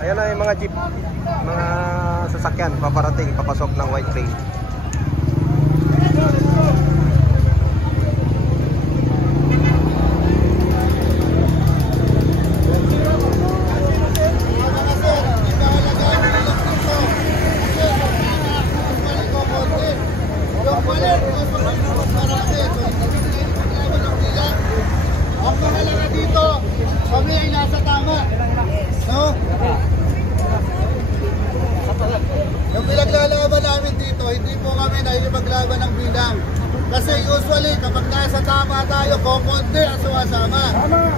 Ayan na yung mga jeep, mga sasakyan paparating, papasok ng White Train. Ang mahalaga dito, kami ay nasa tama. No? Yung pinaglalaban namin dito, hindi po kami nahihipaglaban ng bilang. Kasi usually, kapag nasa tama tayo, kukunti ang sumasama.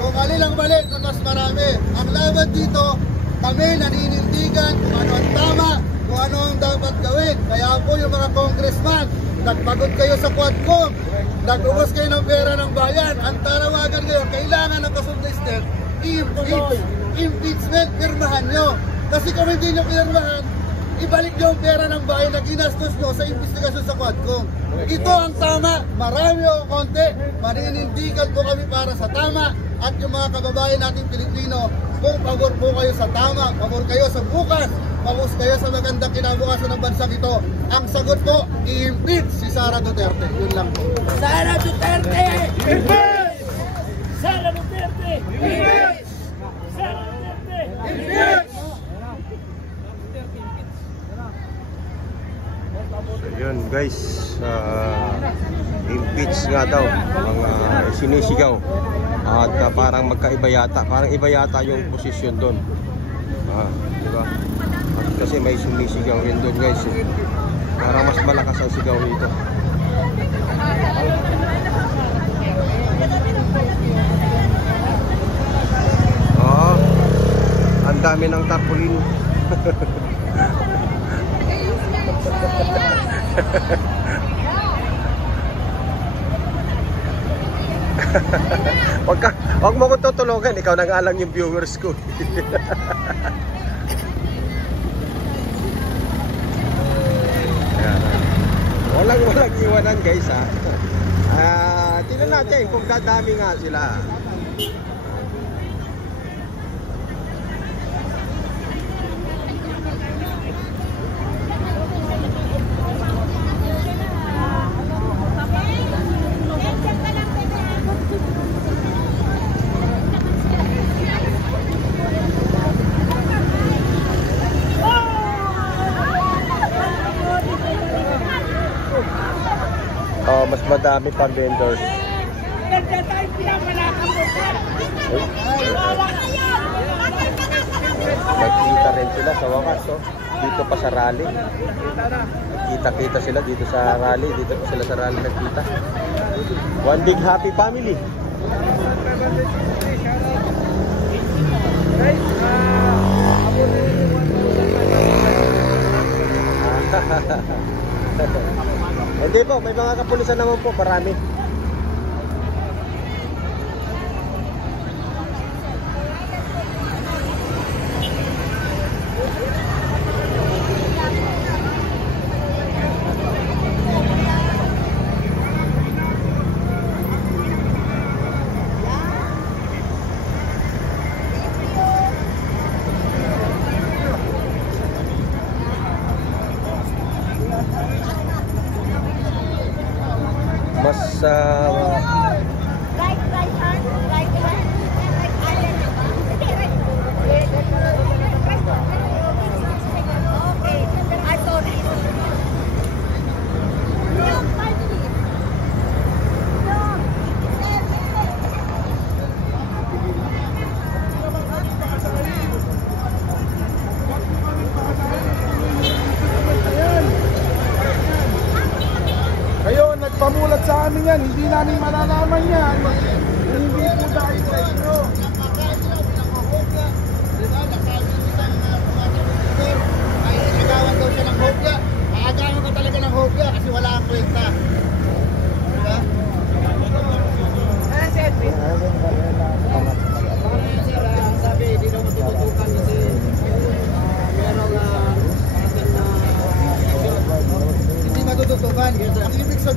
Kung alilang mali, kung mas marami. Ang laban dito, kami naninindigan kung ano ang tama, kung ano ang dapat gawin. Kaya po yung mga congressman, nagpagod kayo sa Quadcom, nag-ubos kayo ng pera ng bayan. Ang tanawagan kayo, kailangan ng kasunlisted, impeachment, pirmahan nyo. Kasi kung hindi nyo pirmahan, ibalik nyo ang pera ng bayan na ginastos nyo sa investigasyon sa Quadcom. Ito ang tama, marami o konti, maninindigan po kami para sa tama. At yung mga kababayan nating Pilipino, kung pabor po kayo sa tama, pabor kayo sa bukas, pabor kayo sa magandang kinabukasan ng bansang ito, ang sagot po, i-impeach si Sara Duterte. Yun lang po. Sara Duterte! Impeach! Sara Duterte! Impeach! Sara Duterte! Impeach! So yun guys, impeach nga daw ang sinisigaw. At parang magkaiba yata, parang iba yata yung posisyon doon. Diba? At kasi may sumisigaw rin doon guys eh. Parang mas malakas ang sigaw dito. Ang dami ng tarpaulin. Wag mo ko tutulungan, ikaw na nga lang yung viewers ko. Walang iwanan guys ha. Tingnan natin kung dadami nga sila. Mas madami pa vendors. Nagkita rin sila sa wakas, oh. Dito pa sa rally. Kita-kita sila dito sa rally. Dito pa sila sa rally nagkita. One big happy family. Hindi po, may mga kapulisan naman po, marami. Mas pamulat sa amin yan, hindi namin malalaman yan. Hindi po dahil sa inyo. Diba, nakasabi isang ay nagawan daw siya ng hopya. Aagawan ka talaga ng hopya kasi wala ang kwenta. Diba?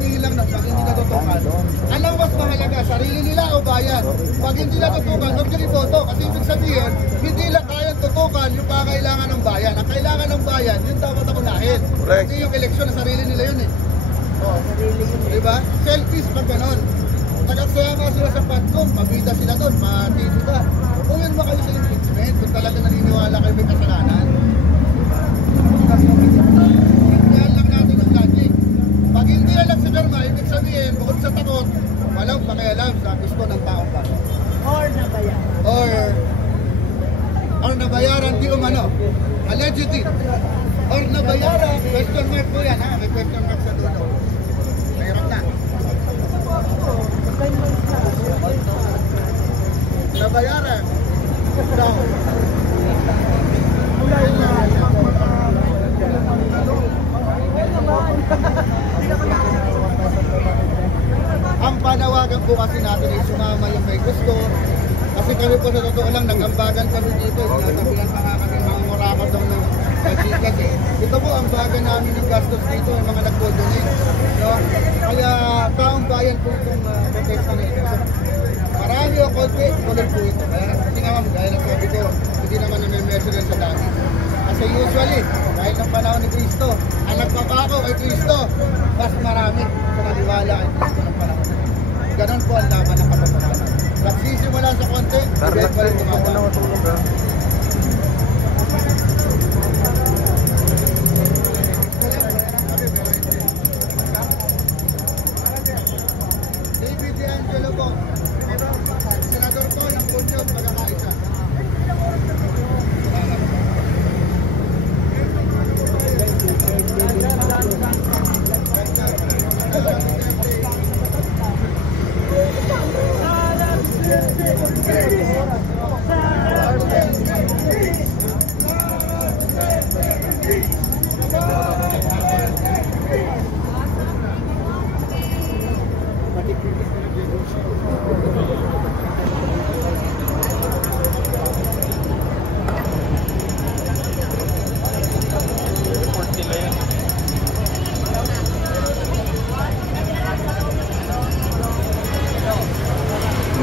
sasabihin lang na pag hindi natutukan. Anong mas mahalaga, sarili nila o bayan? Pag hindi natutukan, huwag nyo iboto. Kasi ibig sabihin, hindi lang kayang tutukan yung kakailangan ng bayan. Ang kailangan ng bayan, yun dapat ang unahin. Hindi yung eleksyon na sarili nila yun eh. Oh, diba? Selfish pag ganon. Nagagsaya nga sila sa platform, mabita sila doon, matito ka. Kung ba kayo sa impeachment, kung talaga naniniwala kayo may kasalanan. Tingnan lang natin ang logic. Pag hindi alam si Derma, ibig sabihin, bukod sa takot, walang pakialam sa gusto ng taong bayan. Or nabayaran. Or nabayaran, di umano. Allegedly. Or nabayaran, question mark po yan ha, may question mark sa dulo. Mayroon na. Nabayaran. Down. Ang panawagan po kasi natin ay sumama yung may gusto. Kasi kami po sa totoo lang, nag-ambagan kami dito. Nasabihan pa nga kami mga ngurakot daw ng kasikas eh. Ito po ang baga namin ng gastos dito, yung mga nag-donate. No? Kaya taong bayan po itong protesta na ito. Marami o konti, tuloy po ito. Kasi nga ma'am, gaya ng sabi ko, hindi naman na-measure sa dami. Kasi usually, dahil ng panahon ni Cristo, ang nagpapako kay Cristo, mas marami sa naniwala kay Cristo ng panahon. Ganon po ang laban ng kapapanalan. Nagsisimula sa konti, eventually tumatawa. David D'Angelo po, senador po ng Punyog, Magkakaisa.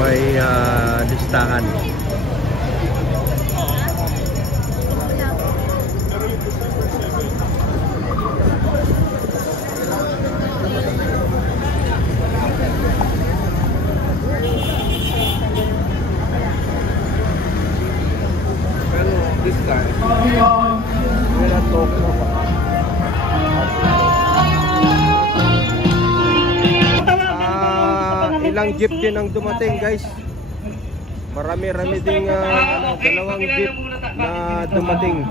May listahan. This time, we're not talking about. Ilang jeep din ang dumating, guys. Marami-rami ding dalawang jeep na dumating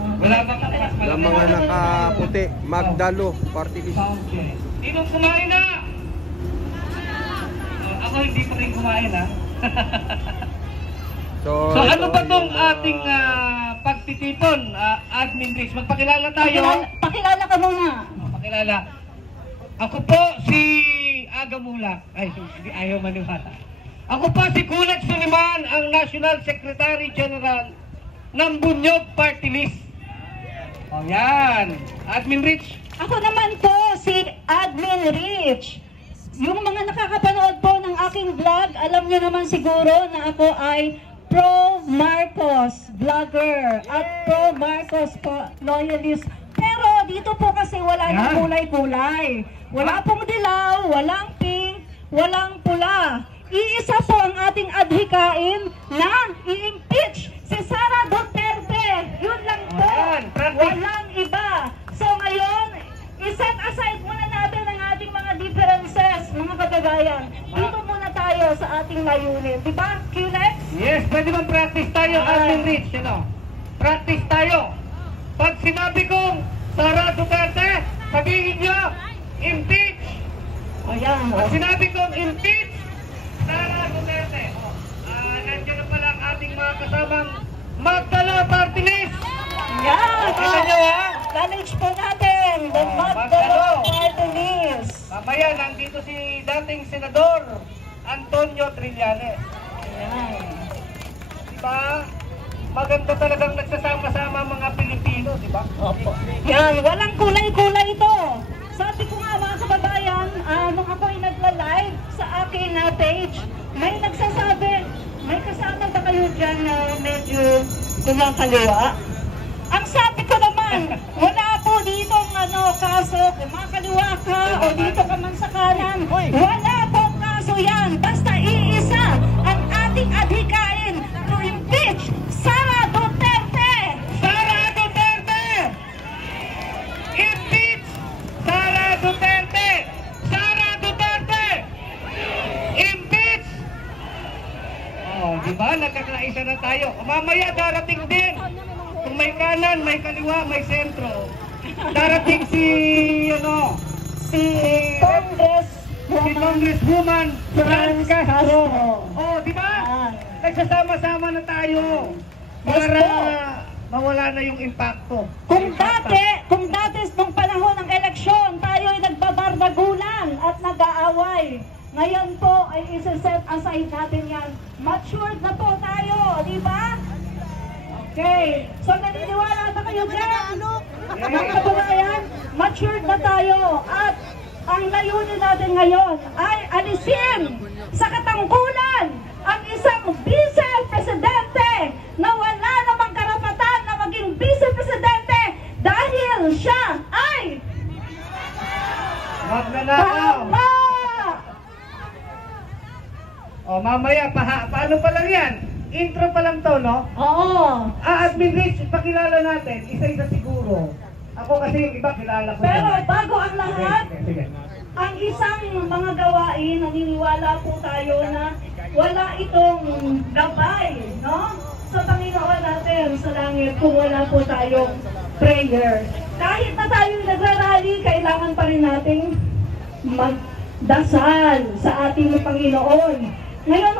na mga nakaputi. Magdalo party list. Sinong kumain na? Ako hindi pa rin kumain ha. So ano ba tong ating pagtitipon, Admin Rich? Magpakilala tayo. Pakilala ka muna. Pakilala. Ako po si Agamulak. Ay, hindi ayaw maniwala. Ako po si Kulat Suliman, ang National Secretary General ng Bunyog Party List. O yan. Admin Rich. Ako naman po si Admin Rich. Yung mga nakakapanood po ng aking vlog, alam nyo naman siguro na ako ay Pro Marcos vlogger at Pro Marcos po loyalist. Pero dito po kasi wala ng kulay-kulay. Wala pong dilaw, walang pink, walang pula. Iisa po ang ating adhikain na i-impeach si Sara Duterte. Yun lang po. Walang iba. So ngayon, iset aside muna natin ang ating mga differences, mga kagagayan. Dito muna tayo sa ating layunin. Diba, Q-Lex? Yes, pwede bang practice tayo, Admin Rich? Practice tayo. Pag sinabi kong Sara Duterte, sabihin nyo, impeach! Ayan. Pag sinabi kong impeach, Sara Duterte. Nandiyan na pala ang ating mga kasamang Magdalo Party List! Yan! Kita nyo ha? Knowledge po natin, the Magdalo Party List. Mamaya, nandito si dating Senador Antonio Trillanes. Yan. Diba? Maganda talagang nagsasama-sama mga Pilipino, diba? Opo. Yan, walang kulay-kulay ito. Sabi ko nga mga kababayan, nung ako aking page, may nagsasabi, may kasama ba kayo dyan na medyo kumakaliwa? Ang sabi ko naman, wala po dito kaso, kumakaliwa ka o dito ka man sa kanan. Wala pong kaso yan. Basta iisa ang ating adhikain to impeach Sara Duterte! Sara Duterte! Impeach Sara Duterte! Sara Duterte! Impeach! Oh, di ba? Nagkakaisa na tayo. Mamaya darating din. Kung may kanan, may kaliwa, may sentro. Darating si Congresswoman Fran Castro. Oh, di ba? Nagsasama-sama na tayo para mawala na yung impacto. Kung dati nung panahon ng eleksyon, tayo ay nagbabardagulan at nag-aaway. Ngayon po ay isa-set aside natin yan. Matured na po tayo, di ba? Okay. So naniniwala na kayo dyan? Mga kababayan, matured na tayo. At ang layunin natin ngayon ay alisin sa katangkulan ang isang vice-presidente na wala namang karapatan na maging vice-presidente dahil siya ay Magnanakaw. tama! O mamaya, paano pa lang yan? Intro pa lang to, no? Oo. Admin Rich, pakilala natin. Isa-isa siguro. Ako kasi yung iba kilala ko. Pero yan. bago ang lahat, Sige. ang isang mga gawain, naniniwala po tayo na wala itong gabay, no? Sa Panginoon natin sa langit kung wala po tayong prayer. Kahit na tayo nagrarally, kailangan pa rin nating magdasal sa ating Panginoon. Ngayon,